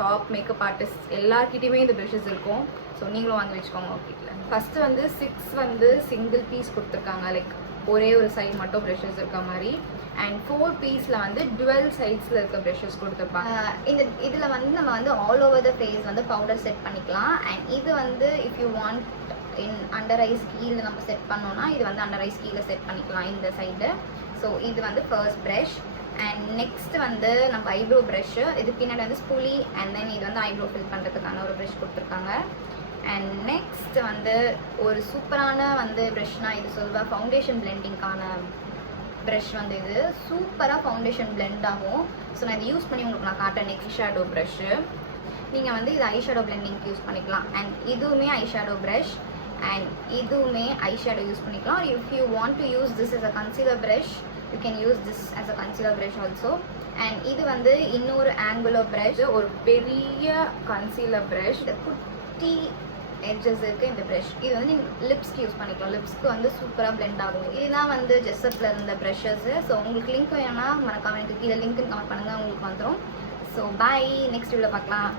Top makeup artist எல்லார்கிட்டயுமே இந்த brushes இருக்கும். ஸோ நீங்களும் வாங்கி வச்சுக்கோங்க வீட்டில். ஃபஸ்ட்டு வந்து 6 வந்து சிங்கிள் பீஸ் கொடுத்துருக்காங்க, லைக் ஒரே ஒரு சைடு மட்டும் ப்ரஷஸ் இருக்க மாதிரி. அண்ட் 4 பீஸில் வந்து டுவெல் சைட்ஸில் இருக்க ப்ரஷஸ் கொடுத்துருப்பாங்க. இந்த இதில் வந்து நம்ம வந்து ஆல் ஓவர் த ஃபேஸ் வந்து பவுடர் செட் பண்ணிக்கலாம். அண்ட் இது வந்து if you want under eyes கீழே நம்ம செட் பண்ணோம்னா இது வந்து அண்டர் ஐஸ் கீழே செட் பண்ணிக்கலாம் இந்த சைடு. ஸோ இது வந்து ஃபர்ஸ்ட் ப்ரஷ். அண்ட் நெக்ஸ்ட் வந்து நம்ம ஐப்ரோ ப்ரஷ்ஷு, இது பின்னாடி வந்து ஸ்பூலி. அண்ட் தென் இது வந்து ஐப்ரோ ஃபில் பண்ணுறதுக்கான ஒரு ப்ரஷ் கொடுத்துருக்காங்க. அண்ட் நெக்ஸ்ட் வந்து ஒரு சூப்பரான வந்து ப்ரஷ்னால் இது சொல்லுவேன், ஃபவுண்டேஷன் பிளெண்டிங்கான ப்ரஷ் வந்து இது சூப்பராக ஃபவுண்டேஷன் பிளெண்ட் ஆகும். ஸோ நான் இதை யூஸ் பண்ணி உங்களுக்கு நான் காட்டுறேன். நெக்ஸ்ட் ஷேடோ ப்ரஷ்ஷு, நீங்கள் வந்து இது ஐ ஷேடோ பிளெண்டிங்க்கு யூஸ் பண்ணிக்கலாம். அண்ட் இதுவுமே ஐ ஷேடோ ப்ரஷ், அண்ட் இதுவுமே ஐ ஷேடோ யூஸ் பண்ணிக்கலாம். If you want to use this as a concealer brush, you can use this as a concealer brush also. And இது வந்து இன்னொரு angular brush, ஒரு பெரிய concealer brush, இந்த குட்டி edges இருக்குது இந்த ப்ரஷ். இது வந்து நீங்கள் லிப்ஸ்க்கு யூஸ் பண்ணிக்கலாம், லிப்ஸ்க்கு வந்து சூப்பராக பிளெண்ட் ஆகும். இதுதான் வந்து ஜெஸ்ஸப்பில் இருந்த ப்ரஷஸ்ஸு. ஸோ உங்களுக்கு லிங்க் வேணும்னா மறக்காம எனக்கு கீழே லிங்க்னு கமெண்ட் பண்ணுங்கள், உங்களுக்கு வந்துடும். ஸோ பாய், நெக்ஸ்ட் வீடியோவில் பார்க்கலாம்.